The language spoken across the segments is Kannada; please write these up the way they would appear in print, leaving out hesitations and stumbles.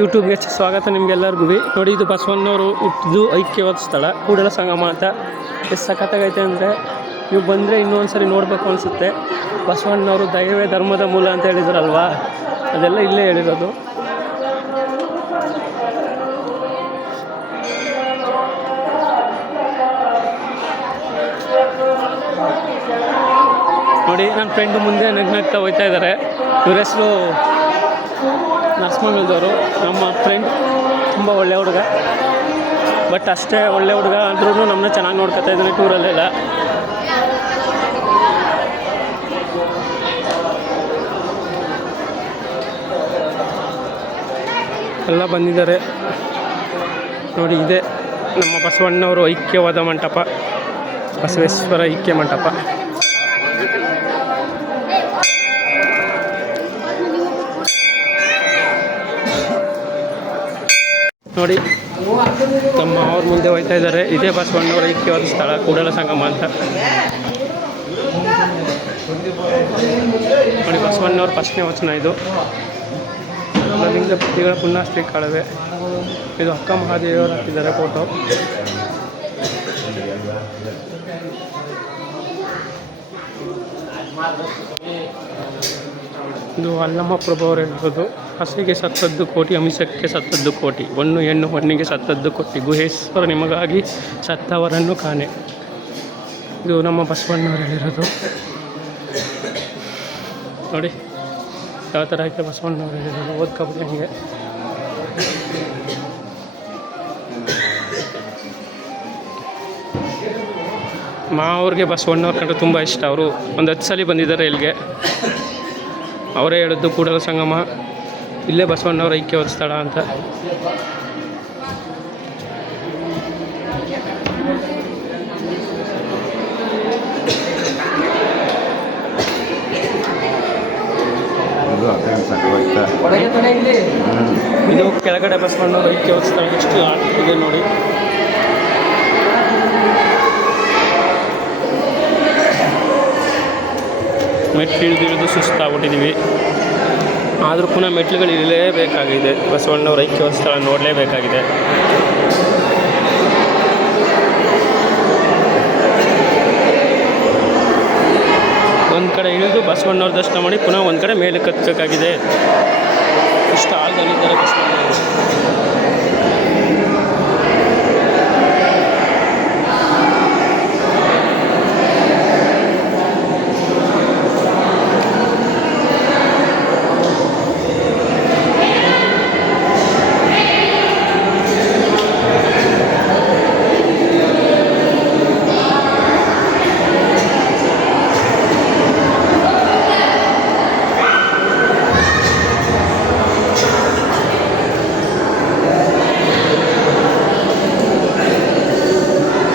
ಯೂಟ್ಯೂಬ್ಗೆ ಸ್ವಾಗತ ನಿಮಗೆಲ್ಲರಿಗೂ. ನೋಡಿ, ಇದು ಬಸವಣ್ಣವರು ಹುಟ್ಟಿದ್ದು ಐಕ್ಯವಾದ ಸ್ಥಳ ಕೂಡಲ ಸಂಗಮ ಅಂತ. ಎಷ್ಟು ಸಖತ್ತಾಗೈತೆ ಅಂದರೆ ನೀವು ಬಂದರೆ ಇನ್ನೊಂದು ಸರಿ ನೋಡಬೇಕು ಅನಿಸುತ್ತೆ. ಬಸವಣ್ಣವರು ದೈವವೇ ಧರ್ಮದ ಮೂಲ ಅಂತ ಹೇಳಿದ್ರಲ್ವಾ, ಅದೆಲ್ಲ ಇಲ್ಲೇ ಹೇಳಿರೋದು. ನೋಡಿ, ನನ್ನ ಫ್ರೆಂಡು ಮುಂದೆ ನಗ್ನಗ್ತಾ ಹೋಗ್ತಾ ಇದ್ದಾರೆ. ಇವ್ರ ಹೆಸರು ನರಸಿಂಹದವರು. ನಮ್ಮ ಫ್ರೆಂಡ್ ತುಂಬ ಒಳ್ಳೆ ಹುಡುಗ, ಬಟ್ ಅಷ್ಟೇ ಒಳ್ಳೆ ಹುಡುಗ ಅಂದ್ರೂ ನಮ್ಮನ್ನ ಚೆನ್ನಾಗಿ ನೋಡ್ಕೊತಾ ಇದ್ದಾನೆ ಟೂರಲ್ಲೆಲ್ಲ. ಎಲ್ಲ ಬಂದಿದ್ದಾರೆ ನೋಡಿ. ಇದೆ ನಮ್ಮ ಬಸವಣ್ಣವರು ಐಕ್ಯವಾದ ಮಂಟಪ, ಬಸವೇಶ್ವರ ಐಕ್ಯ ಮಂಟಪ. ನೋಡಿ, ನಮ್ಮ ಅವ್ರ ಮುಂದೆ ಹೋಗ್ತಾ ಇದ್ದಾರೆ. ಇದೇ ಬಸವಣ್ಣವರ ಐಕ್ಯವಾದ ಸ್ಥಳ ಕೂಡಲ ಸಂಗಮ ಅಂತ. ನೋಡಿ, ಬಸವಣ್ಣವ್ರ ಫಸ್ಟ್ನೇ ವಚನ ಇದು. ಲಿಂಗ ಪತಿಗಳ ಪುಣ್ಯಾಸ್ತಿ ಕಾಳವೆ. ಇದು ಅಕ್ಕ ಮಹಾದೇವರು ಹಾಕಿದ್ದಾರೆ ಫೋಟೋ. ಇದು ಅಲ್ಲಮ್ಮ ಪ್ರಭು ಅವರು ಹೇಳಿರೋದು. ಹಸಿಗೆ ಸತ್ತದ್ದು ಕೋಟಿ, ಅಮಿಷಕ್ಕೆ ಸತ್ತದ್ದು ಕೋಟಿ, ಹೊನ್ನು ಹೆಣ್ಣು ಹೊನ್ನಿಗೆ ಸತ್ತದ್ದು ಕೋಟಿ, ಗುಹೇಶ್ವರ ನಿಮಗಾಗಿ ಸತ್ತವರನ್ನು ಕಾಣೆ. ಇದು ನಮ್ಮ ಬಸವಣ್ಣವರು ಹೇಳಿರೋದು. ನೋಡಿ ಯಾವ ಥರ ಐತೆ ಬಸವಣ್ಣವ್ರು ಹೇಳಿರೋದು, ಓದ್ಕೊಬಿಡಿ ಹಂಗೆ. ಅವ್ರಿಗೆ ಬಸವಣ್ಣವ್ರ ಕಂಡ್ರೆ ತುಂಬ ಇಷ್ಟ. ಅವರು ಒಂದು 10 ಸಲ ಬಂದಿದ್ದಾರೆ ಇಲ್ಲಿಗೆ. ಅವರೇ ಹೇಳಿದ್ದು ಕೂಡಲ ಸಂಗಮ ಇಲ್ಲೇ ಬಸವಣ್ಣವ್ರ ಐಕ್ಯವಾದ ಸ್ಥಳ ಅಂತ. ಇದು ಕೆಳಗಡೆ ಬಸವಣ್ಣವ್ರ ಐಕ್ಯವಾದ ಸ್ಥಳ ಎಷ್ಟು ಇದೆ ನೋಡಿ. ಮೆಟ್ಲಿಳಿದು ಸುಸ್ತಾಗ್ಬಿಟ್ಟಿದ್ದೀವಿ, ಆದರೂ ಪುನಃ ಮೆಟ್ಲುಗಳು ಇರಲೇಬೇಕಾಗಿದೆ. ಬಸವಣ್ಣವ್ರ ಐಕ್ಯವಾದ ಸ್ಥಳ ನೋಡಲೇಬೇಕಾಗಿದೆ. ಒಂದು ಕಡೆ ಇಳಿದು ಬಸವಣ್ಣವ್ರ ದರ್ಶನ ಮಾಡಿ ಪುನಃ ಒಂದು ಕಡೆ ಮೇಲೆ ಕತ್ತಬೇಕಾಗಿದೆ. ಇಷ್ಟು ಆಳದಲ್ಲಿದ್ದಾರೆ ಬಸವಣ್ಣವರು.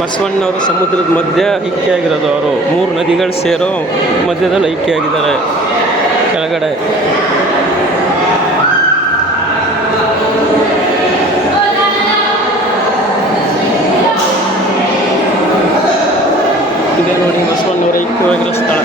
ಬಸವಣ್ಣವರು ಸಮುದ್ರದ ಮಧ್ಯ ಐಕ್ಯ ಆಗಿರೋದು. ಅವರು 3 ನದಿಗಳು ಸೇರೋ ಮಧ್ಯದಲ್ಲಿ ಐಕ್ಯ ಆಗಿದ್ದಾರೆ ಕೆಳಗಡೆ. ಇದೇ ನೋಡಿ ಬಸವಣ್ಣವರ ಐಕ್ಯವಾಗಿರೋ ಸ್ಥಳ.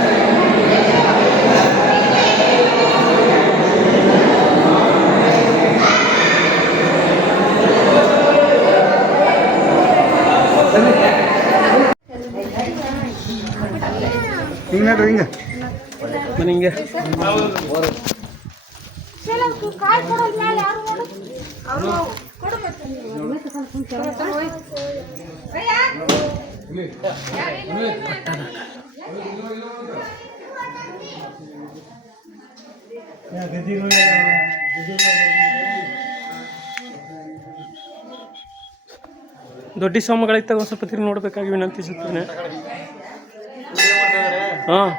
ಹಿಂಗೆ ದೊಡ್ಡ ಸ್ವಾಮಿಗಳಿದ್ದಾಗ ಒಂದು ಸ್ವಲ್ಪ ತಿರುಗಿ ನೋಡಬೇಕಾಗಿ ವಿನಂತಿಸುತ್ತೇನೆ. ಹಾಂ,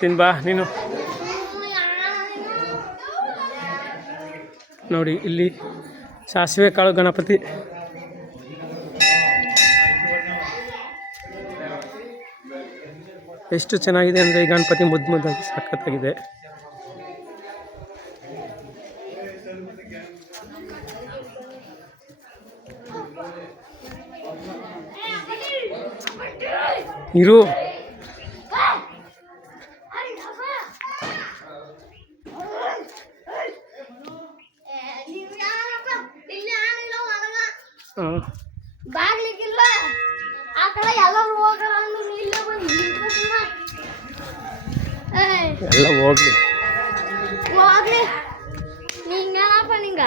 ತಿನ್ ಬಾ ನೀನು. ನೋಡಿ, ಇಲ್ಲಿ ಸಾಸಿವೆ ಕಾಳು ಗಣಪತಿ. ಎಷ್ಟು ಚೆನ್ನಾಗಿದೆ ಅಂದರೆ ಈ ಗಣಪತಿ ಮುದ್ದಾಗಿ ಸಖತ್ತಾಗಿದೆ. ಇರು. ಬಾಗ್ಲಿಕ್ಕಿಲ್ಲ ಆ ಕಡೆ ಎಲ್ಲರೂ ಹೋಗಾರ ಇಲ್ಲ ಎಲ್ಲ ಹೋಗ್ಲಿ ಹೋಗ್ಲಿ ನಿಂಗನಪ್ಪ ನಿಂಗ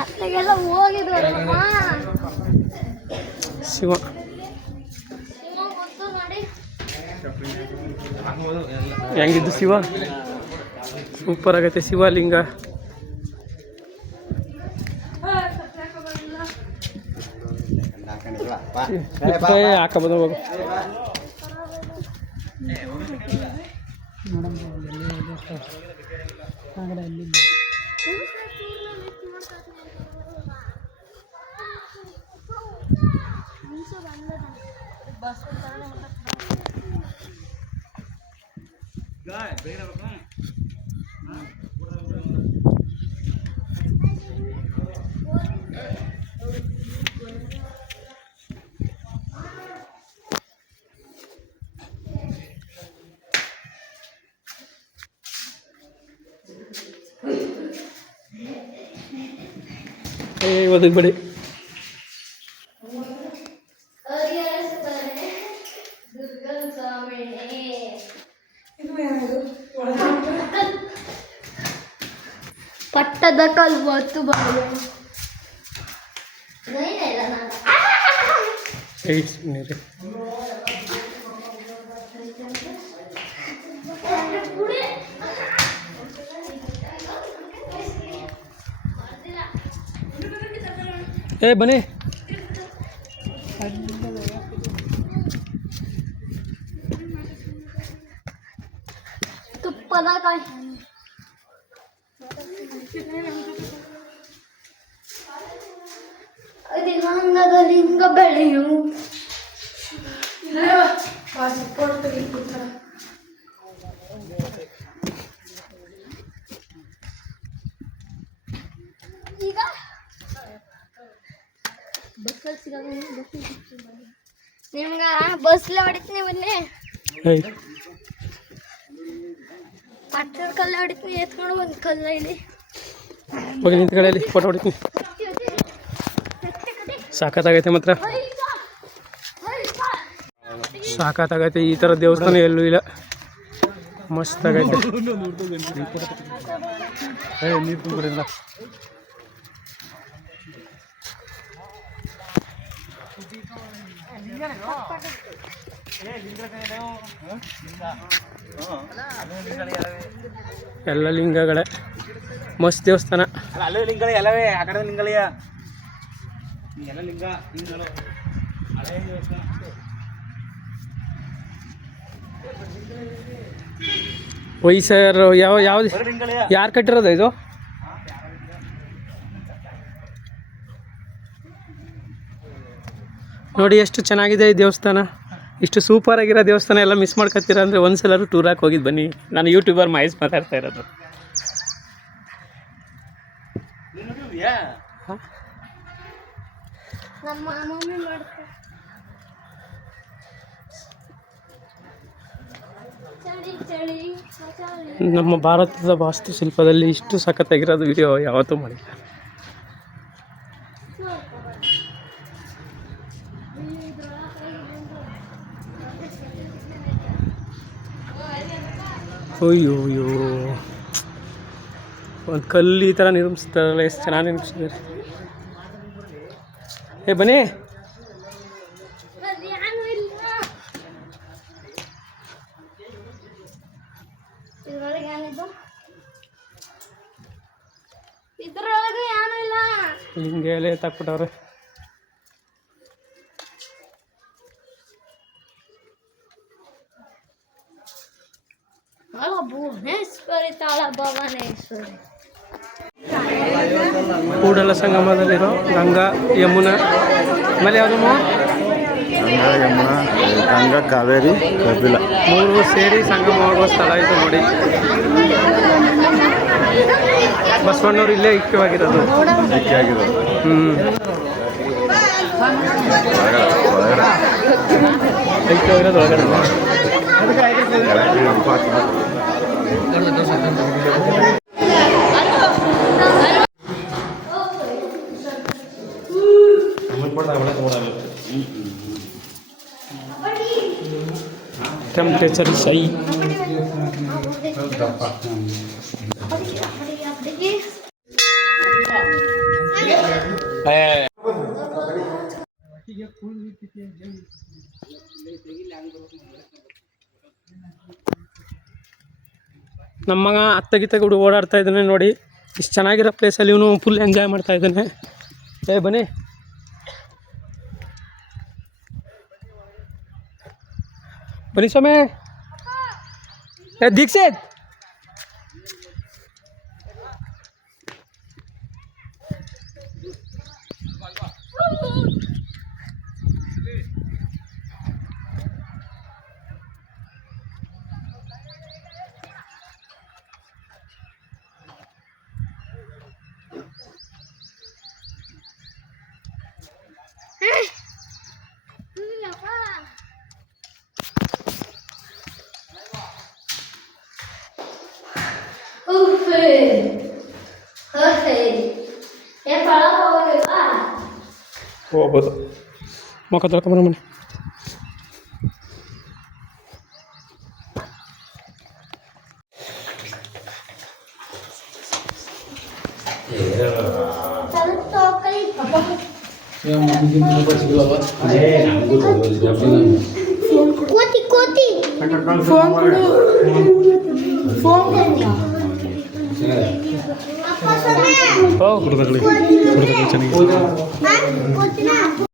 ಅತ್ತೆಗೆಲ್ಲ ಹೋಗಿದ್ರು ಶಿವ ಗೊತ್ತು ನೋಡಿ ಹೆಂಗಿದ್ದು ಶಿವ ಸೂಪರ್ ಆಗೈತೆ ಶಿವಲಿಂಗ. ಹಾಕಬೋದು ಹೋಗು. ಒದಗ್ಬೇಡಿ. ಪಟ್ಟದ ಕಲ್ಲು ಹೊತ್ತು ಬರಲು ಬನ್ನಿ. ತುಪ್ಪದ ಕಾಯಿ ಅಧಿಕಾಂಗದ ಲಿಂಗ ಬೆಳೆಯು ಈಗ ಬಸ್ಸಲ್ಲಿ ಸಿಗಲ್ಲ. ನಿಮ್ಗೆ ಬಸ್ಲೇ ಹೊಡಿತೀನಿ ಬನ್ನಿ. ಪಟ್ಟದ ಕಲ್ಲು ಹೊಡಿತೀನಿ ಎತ್ಕೊಂಡು ಬಂದು ಕಲ್ಲ ಇಲ್ಲಿ ಹೋಗಿ ನಿಂತ್ಕೊಳ್ಳಿ ಫೋಟೋ ಹೊಡಿತೀನಿ. ಸಾಕತ್ತಾಗೈತೆ ಮಾತ್ರ ಸಾಕತ್ತಾಗೈತೆ. ಈ ಥರ ದೇವಸ್ಥಾನ ಎಲ್ಲೂ ಇಲ್ಲ. ಮಸ್ತ್ ಆಗೈತೆ. ನೀರು ತುಂಬಿಲ್ಲ. ಎಲ್ಲ ಲಿಂಗಗಳೇ. ಮಸ್ತ್ ದೇವಸ್ಥಾನ. ಅಲ್ಲೇ ಲಿಂಗಗಳೇ ಎಲ್ಲವೇ ಆ ಕಡೆ ಲಿಂಗಳೆಯ ಎಲ್ಲ ಲಿಂಗ ಲಿಂಗಗಳು ಹಳೆ ದೇವಸ್ಥಾನ. ವಯಸ್ಸರು ಯಾವ್ದು ಯಾರು ಕಟ್ಟಿರೋದು ಇದು? ನೋಡಿ ಎಷ್ಟು ಚೆನ್ನಾಗಿದೆ ಈ ದೇವಸ್ಥಾನ. ಇಷ್ಟು ಸೂಪರ್ ಆಗಿರೋ ದೇವಸ್ಥಾನ ಎಲ್ಲ ಮಿಸ್ ಮಾಡ್ಕೊತೀರಾ ಅಂದರೆ ಒಂದ್ಸಲ ಟೂರ್ ಹಾಕಿ ಹೋಗಿದ್ದು ಬನ್ನಿ. ನಾನು ಯೂಟ್ಯೂಬರ್ ಮಹೇಶ್ ಮಾತಾಡ್ತಾ ಇರೋದು. ನಮ್ಮ ಭಾರತದ ವಾಸ್ತುಶಿಲ್ಪದಲ್ಲಿ ಇಷ್ಟು ಸಖತ್ತಾಗಿರೋದು ವಿಡಿಯೋ ಯಾವತ್ತೂ ಮಾಡಿಲ್ಲ. ಅಯ್ಯೋ ಒಂದು ಕಲ್ಲು ಈ ಥರ ನಿರ್ಮಿಸ್ತಾರಲ್ಲ, ಎಷ್ಟು ಚೆನ್ನಾಗಿ ನಿರ್ಮಿಸಿದ್ದಾರೆ. ಬನ್ನಿ. ಹಿಂಗೆ ಎಲೆ ತಾಕ್ಬಿಟ್ಟವ್ರೆ. ಭುವನೇಶ್ವರಿ ತಾಳ ಭುವನೇಶ್ವರಿ ಕೂಡಲ ಸಂಗಮದಲ್ಲಿರೋ ಗಂಗಾ ಯಮುನಾ ಆಮೇಲೆ ಯಾವುದಮ್ಮ ಗಂಗಾ ಯಮುನಾ ಗಂಗಾ ಕಾವೇರಿ ಕಪಿಲ ಮೂರು ಸೇರಿ ಸಂಗಮವಾಗುವ ಸ್ಥಳ ಇದು ನೋಡಿ. ಬಸವಣ್ಣವ್ರು ಇಲ್ಲೇ ಐಕ್ಯವಾಗಿರೋದು. ಐಕ್ಯ ಇರೋದು ಒಳಗಡೆ ಟೆಂಪ್ರೇಚರ್ ಸೈ ನಮ್ಮ ಮಗ ಅತ್ತಗಿತ್ತ ಕೂಡ ಓಡಾಡ್ತಾ ಇದ್ದಾನೆ ನೋಡಿ. ಇಷ್ಟು ಚೆನ್ನಾಗಿರೋ ಪ್ಲೇಸಲ್ಲಿ ಇವನು ಫುಲ್ ಎಂಜಾಯ್ ಮಾಡ್ತಾ ಇದ್ದಾನೆ. ಬನ್ನಿ ಬನ್ನಿ ಸ್ವಾಮಿ. ದೀಕ್ಷಿತ್ ಹೋಗ್ಬೋದು. ಮುಖ ತೊಳ್ಕೊಂಬರ ಮನೆ. ಫೋನ್